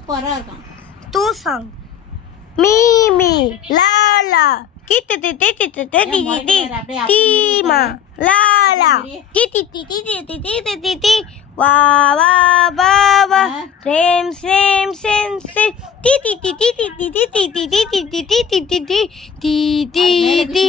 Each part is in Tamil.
சூப்பரா இருக்கும். டூ சாங் மீ மீ லா லா கிட்டு தி தி தி தி தி தி தி டீமா லா லா தி தி தி தி தி தி தி தி தி வா வா வா வா same same same same the the the the the the the the the the the the the the the the the the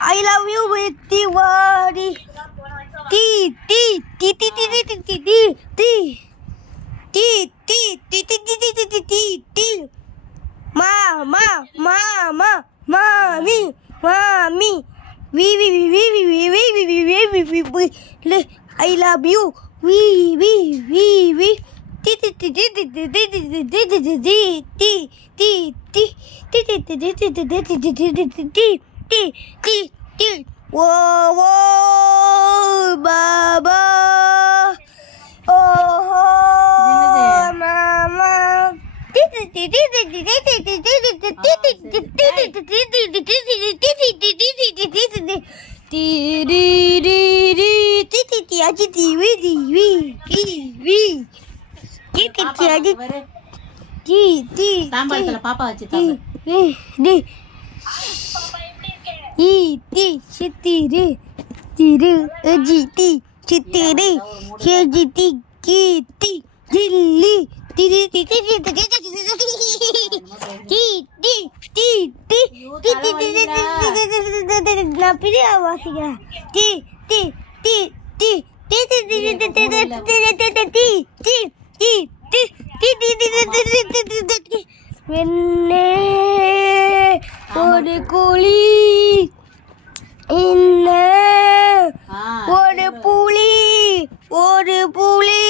I love you with the body. T T T T T T T T T T T T T T T T Mama Mama Mommy Mommy we I love you we T T T T T T T T T T whoa whoa baba oh mama தாம்பாளத்துல பாப்பா வச்சு சித்திரு திரு அஜிதி சித்திரு ஹேஜிதி கீர்த்தி ஜில்லி திரு நான் பிரிய வாசிக்கிறேன் டி டி டி டி வெண்ணே ஒரு குழி என்ன ஒரு புலி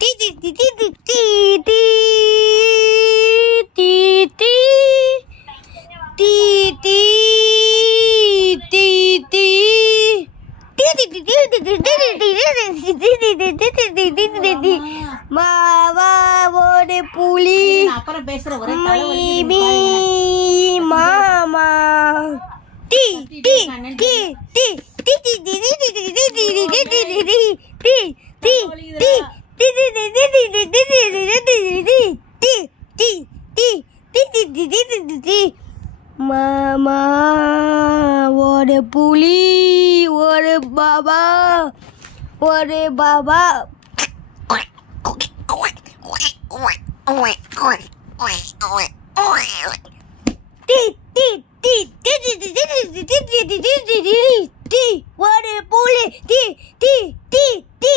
டி டி டி டி டி டி டி டி டி டி டி டி மாவா ஒரு புலி அப்புறம் பேசுற ஒரே மாமா டி டி டி டி டி டி டி டி மாமா ஒரு புலி ஒரு பாபா டி டி டி ஒரு புலி டி டி டி டி